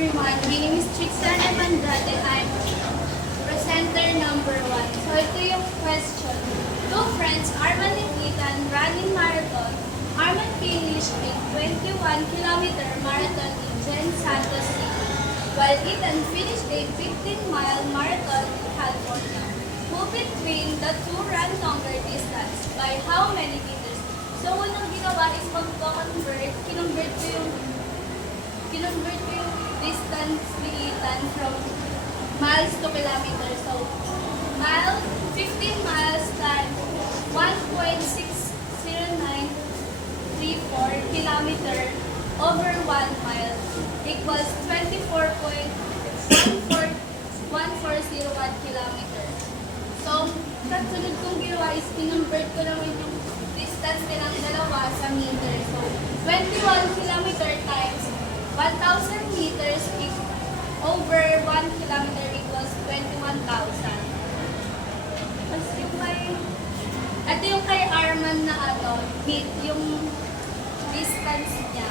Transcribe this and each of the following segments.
everyone. My name is Trixana Mandrade. I'm presenter number 1. So ito yung question. Two friends, Arman and Ethan, running marathon. Arman finished a 21-kilometer marathon in Jen Santos City, while Ethan finished a 15-mile marathon in California. Who between the two ran longer distance? By how many meters? So unang ginawa is magko-convert. Kinonvert ko yung distance ni Ethan from miles to kilometers. So, 15 miles times 1.60934 kilometer over 1 mile equals 24.14101 kilometer. So, kasunod kong ginawa is kinonvert ko naman yung distance nilang dalawa sa meter. So, 21 kilometer times 1,000 meters over 1 kilometer equals 21,000. Tapos yung ito yung kay Arman na yung distance niya,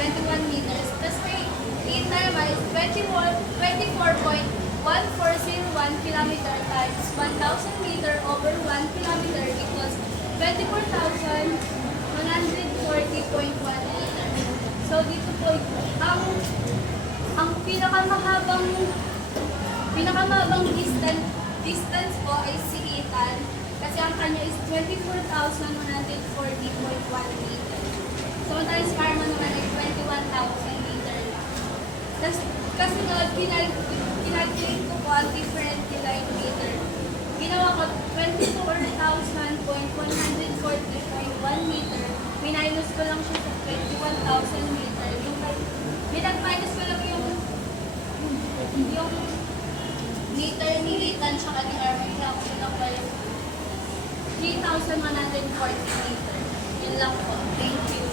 21 meters. Tapos kay Ethan naman is 24.1401 kilometer times 1,000 meter over 1 kilometer equals 24,140.1 meter. So dito po, ang pinakamahabang distance po ay si Ethan kasi ang kanya is 24,140.1 meter. So times Arman naman ay 21,000 meter lang. Tapos kasunod, kinalculate ko po ang different kilometer. Ginawa ko 24,140.1 meter. Minus ko lang siya sa 21,000 meter. Minus ko lang yung meter ni Ethan tsaka ni Arman. Kaya ako pinakpa yung 3,140 meter. Yun lang po. Thank you.